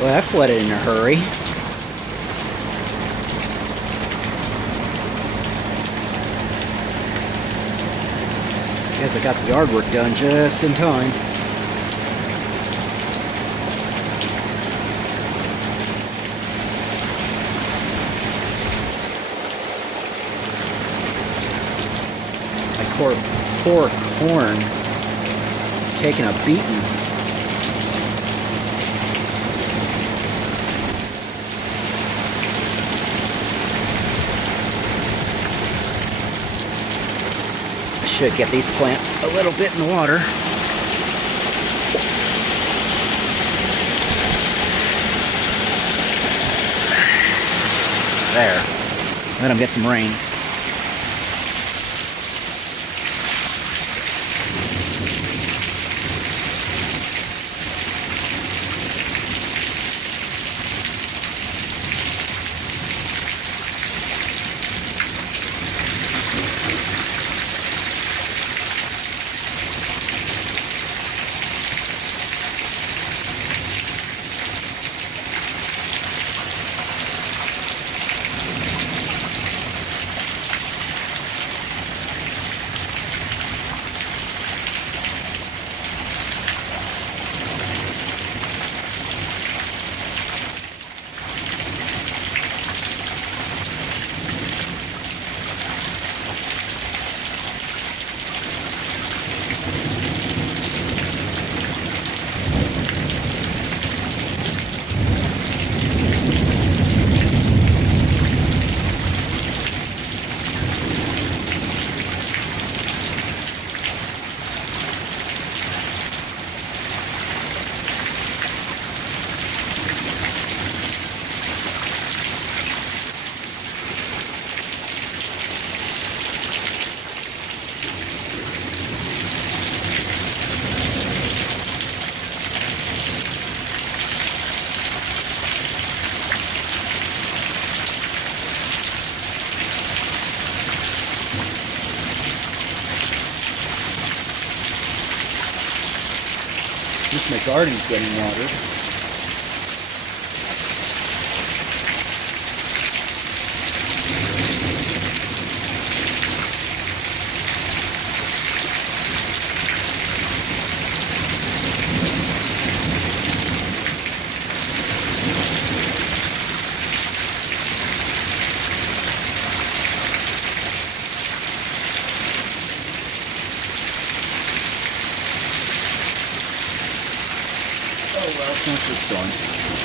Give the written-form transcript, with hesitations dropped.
Well, that flooded in a hurry. Guess I got the yard work done just in time. My poor corn is taking a beating. Should get these plants a little bit in the water. There. Let them get some rain. At least my garden's getting watered. Oh well, it's not this storm.